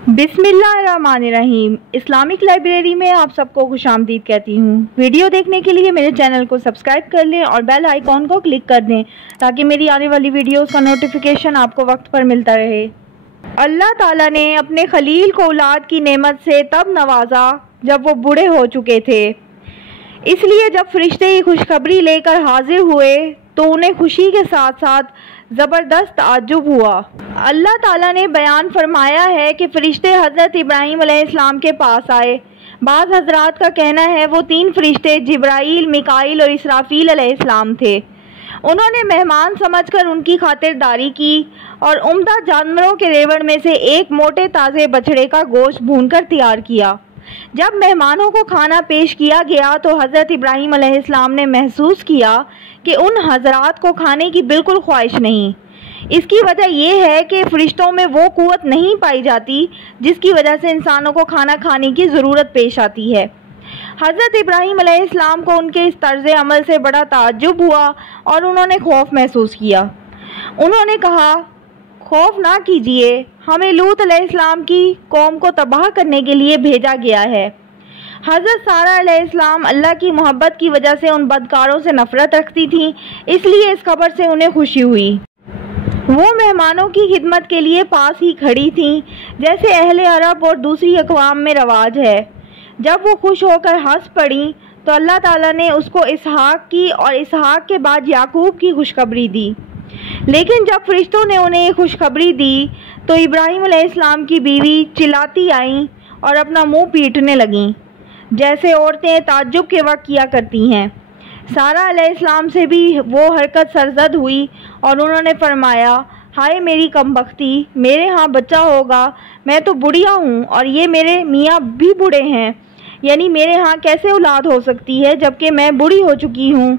बिस्मिल्लाहिर्रहमानिर्रहीम। Islamic library में आप सबको खुश आमदीद कहती हूँ। वीडियो देखने के लिए मेरे चैनल को सब्सक्राइब कर लें और बेल आइकॉन को क्लिक कर दें ताकि मेरी आने वाली वीडियोस का नोटिफिकेशन आपको वक्त पर मिलता रहे। अल्लाह ताला ने अपने खलील को औलाद की नेमत से तब नवाजा जब वो बूढ़े हो चुके थे। इसलिए जब फरिश्ते ये खुशखबरी लेकर हाजिर हुए तो उन्हें खुशी के साथ साथ ज़बरदस्त ताज्जुब हुआ। अल्लाह ताला ने बयान फरमाया है कि फरिश्ते हज़रत इब्राहीम अलैहिस्सलाम के पास आए। बाज़ हज़रात का कहना है वो 3 फरिश्ते जिब्राईल, मिकाईल और इसराफील अलैहिस्सलाम थे। उन्होंने मेहमान समझकर उनकी खातिरदारी की और उम्दा जानवरों के रेवड़ में से एक मोटे ताज़े बछड़े का गोश्त भूनकर तैयार किया। जब मेहमानों को खाना पेश किया गया तो हज़रत इब्राहीम अलैहिस्सलाम ने महसूस किया कि उन हज़रात को खाने की बिल्कुल ख्वाहिश नहीं। इसकी वजह यह है कि फरिश्तों में वो क़ुव्वत नहीं पाई जाती जिसकी वजह से इंसानों को खाना खाने की ज़रूरत पेश आती है। हज़रत इब्राहीम अलैहिस्सलाम को उनके इस तर्ज़ अमल से बड़ा ताज्जुब हुआ और उन्होंने खौफ महसूस किया। उन्होंने कहा, खौफ ना कीजिए, हमें लूत अलैहिस्सलाम की कौम को तबाह करने के लिए भेजा गया है। हज़रत सारा अलैहिस्सलाम अल्लाह की मोहब्बत की वजह से उन बदकारों से नफ़रत रखती थीं, इसलिए इस खबर से उन्हें खुशी हुई। वो मेहमानों की खिदमत के लिए पास ही खड़ी थीं, जैसे अहले अरब और दूसरी अक़वाम में रवाज है। जब वो खुश होकर हंस पड़ी तो अल्लाह ताला ने उसको इसहाक की और इसहाक के बाद याकूब की खुशखबरी दी। लेकिन जब फरिश्तों ने उन्हें ये खुशखबरी दी तो इब्राहीम अलैहिस्सलाम की बीवी चिल्लाती आईं और अपना मुंह पीटने लगीं, जैसे औरतें ताज्जुब के वक्त किया करती हैं। सारा अलैहिस्सलाम से भी वो हरकत सरजद हुई और उन्होंने फरमाया, हाय मेरी कमबख्ती, मेरे यहाँ बच्चा होगा, मैं तो बुढ़िया हूँ और ये मेरे मियाँ भी बूढ़े हैं, यानी मेरे यहाँ कैसे औलाद हो सकती है जबकि मैं बूढ़ी हो चुकी हूँ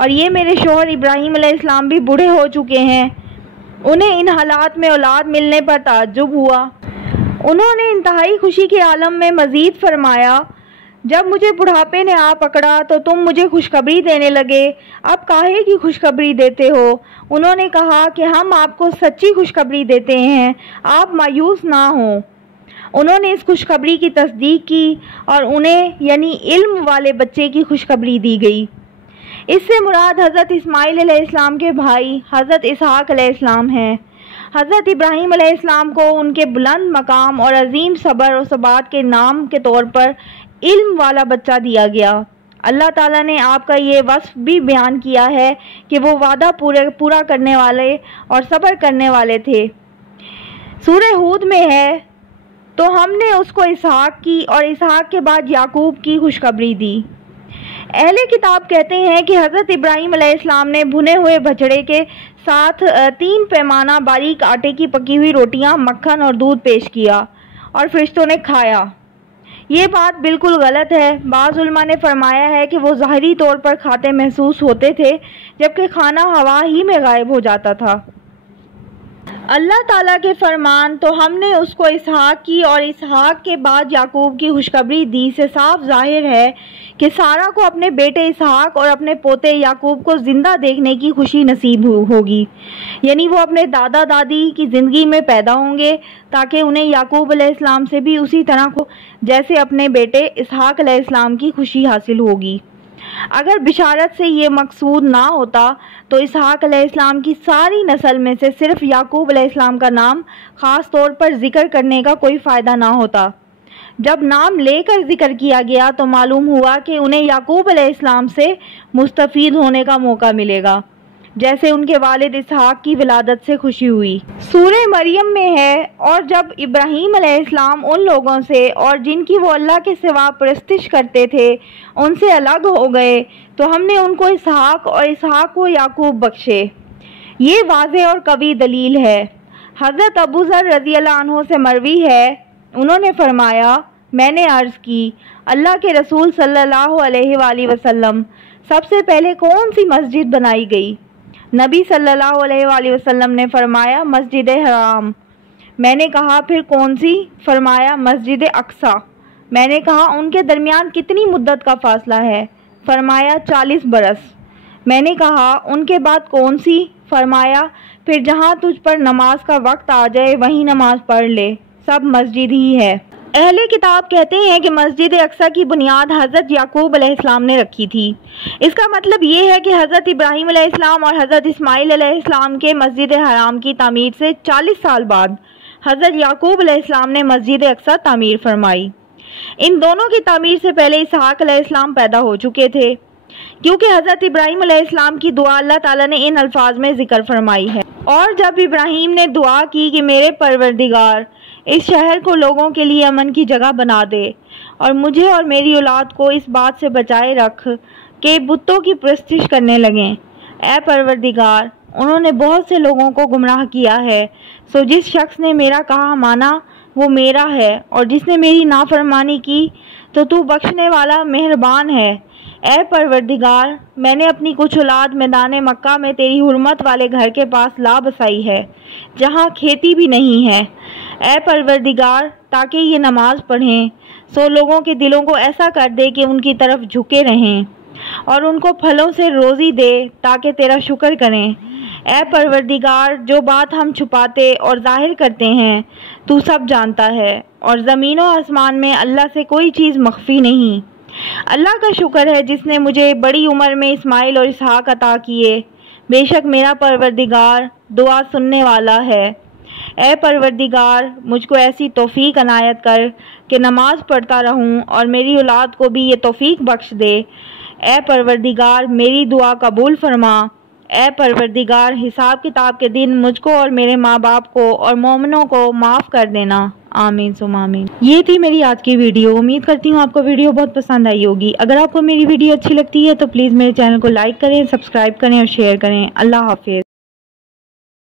और ये मेरे शोहर इब्राहीम अलैहिस्सलाम भी बूढ़े हो चुके हैं। उन्हें इन हालात में औलाद मिलने पर ताज्जुब हुआ। उन्होंने इंतहाई खुशी के आलम में मज़ीद फरमाया, जब मुझे बुढ़ापे ने आ पकड़ा तो तुम मुझे खुशखबरी देने लगे, अब काहे की खुशखबरी देते हो? उन्होंने कहा कि हम आपको सच्ची खुशखबरी देते हैं, आप मायूस ना हो। उन्होंने इस खुशखबरी की तस्दीक की और उन्हें यानी इल्म वाले बच्चे की खुशखबरी दी गई। इससे मुराद हज़रत इस्माईल अलैहिस्सलाम के भाई हज़रत इसहाक अलैहिस्सलाम हैं। हज़रत इब्राहीम अलैहिस्सलाम को उनके बुलंद मकाम और अजीम सब्र और सबात के नाम के तौर पर इल्म वाला बच्चा दिया गया। अल्लाह ताला ने आपका ये वस्फ भी बयान किया है कि वो वादा पूरा करने वाले और सब्र करने वाले थे। सूरह हूद में है, तो हमने उसको इसहाक की और इसहाक के बाद याकूब की खुशखबरी दी। अहले किताब कहते हैं कि हज़रत इब्राहीम अलैहिस्सलाम ने भुने हुए बछड़े के साथ 3 पैमाना बारीक आटे की पकी हुई रोटियां, मक्खन और दूध पेश किया और फरिश्तों ने खाया। ये बात बिल्कुल गलत है। बाज़ उलमा ने फरमाया है कि वो ज़ाहिरी तौर पर खाते महसूस होते थे जबकि खाना हवा ही में गायब हो जाता था। अल्लाह ताला के फरमान, तो हमने उसको इसहाक की और इसहाक के बाद याकूब की खुशखबरी दी से साफ जाहिर है कि सारा को अपने बेटे इसहाक और अपने पोते याकूब को ज़िंदा देखने की खुशी नसीब होगी, यानी वो अपने दादा दादी की ज़िंदगी में पैदा होंगे ताकि उन्हें याकूब अलैहिस्सलाम से भी उसी तरह को जैसे अपने बेटे इसहाक अलैहिस्सलाम की खुशी हासिल होगी। अगर बिशारत से ये मकसूद ना होता तो इसहाक अलैहिस्सलाम की सारी नस्ल में से सिर्फ याकूब अलैहिस्सलाम का नाम ख़ास तौर पर जिक्र करने का कोई फ़ायदा ना होता। जब नाम लेकर जिक्र किया गया तो मालूम हुआ कि उन्हें याकूब अलैहिस्सलाम से मुस्तफ़ीद होने का मौका मिलेगा, जैसे उनके वालिद इसहाक की विलादत से खुशी हुई। सूरह मरियम में है, और जब इब्राहीम अलैहिस्सलाम उन लोगों से और जिनकी वो अल्लाह के सिवा परस्तिश करते थे उनसे अलग हो गए तो हमने उनको इसहाक और इसहाक को याकूब बख्शे। ये वाज़े और कवी दलील है। हज़रत अबू ज़र रज़ियल्लाहु अन्हु से मरवी है, उन्होंने फरमाया, मैंने अर्ज़ की, अल्लाह के रसूल सल्लल्लाहु अलैहि वसल्लम, सबसे पहले कौन सी मस्जिद बनाई गई? नबी सल्लल्लाहु अलैहि वसल्लम ने फरमाया, मस्जिद हराम। मैंने कहा, फिर कौन सी? फरमाया, मस्जिद अक्सा। मैंने कहा, उनके दरमियान कितनी मुद्दत का फासला है? फरमाया, 40 बरस। मैंने कहा, उनके बाद कौन सी? फरमाया, फिर जहाँ तुझ पर नमाज का वक्त आ जाए वहीं नमाज पढ़ ले। सब मस्जिद ही है। अहले किताब कहते हैं कि मस्जिद अक्सा की बुनियाद हज़रत याकूब अलैहिस्सलाम ने रखी थी। इसका मतलब ये है कि हज़रत इब्राहीम अलैहिस्सलाम और हज़रत इस्माइल अलैहिस्सलाम के मस्जिद हराम की तामीर से 40 साल बाद हज़रत याकूब अलैहिस्सलाम ने मस्जिद अक्सा तामीर फरमाई। इन दोनों की तामीर से पहले इसहाक अलैहिस्सलाम पैदा हो चुके थे, क्योंकि हज़रत इब्राहीम अलैहिस्सलाम की दुआ अल्लाह ताला ने इन अल्फाज में जिक्र फरमाई है। और जब इब्राहीम ने दुआ की कि मेरे परवरदिगार इस शहर को लोगों के लिए अमन की जगह बना दे और मुझे और मेरी औलाद को इस बात से बचाए रख कि बुतों की परस्तिश करने लगें। ऐ परवरदिगार, उन्होंने बहुत से लोगों को गुमराह किया है, सो जिस शख्स ने मेरा कहा माना वो मेरा है, और जिसने मेरी नाफरमानी की तो तू बख्शने वाला मेहरबान है। ऐ परवरदिगार, मैंने अपनी कुछ औलाद मैदान मक्का में तेरी हुर्मत वाले घर के पास ला बसाई है, जहाँ खेती भी नहीं है। ऐ परवरदिगार, ताकि ये नमाज पढ़ें, सो लोगों के दिलों को ऐसा कर दे कि उनकी तरफ झुके रहें, और उनको फलों से रोज़ी दे ताकि तेरा शुक्र करें। ऐ परवरदिगार, जो बात हम छुपाते और जाहिर करते हैं तू सब जानता है, और ज़मीन और आसमान में अल्लाह से कोई चीज़ मख्फी नहीं। अल्लाह का शुक्र है जिसने मुझे बड़ी उम्र में इस्माइल और इसहाक अता किए। बेशक मेरा परवरदिगार दुआ सुनने वाला है। ऐ परवरदिगार, मुझको ऐसी तौफीक अनायत कर कि नमाज पढ़ता रहूं, और मेरी औलाद को भी ये तौफीक बख्श दे। ऐ परवरदिगार, मेरी दुआ कबूल फरमा। ऐ परवरदिगार, हिसाब किताब के दिन मुझको और मेरे माँ बाप को और मोमिनों को माफ़ कर देना। आमीन सुम आमीन। ये थी मेरी आज की वीडियो। उम्मीद करती हूँ आपको वीडियो बहुत पसंद आई होगी। अगर आपको मेरी वीडियो अच्छी लगती है तो प्लीज़ मेरे चैनल को लाइक करें, सब्सक्राइब करें और शेयर करें। अल्लाह हाफिज़।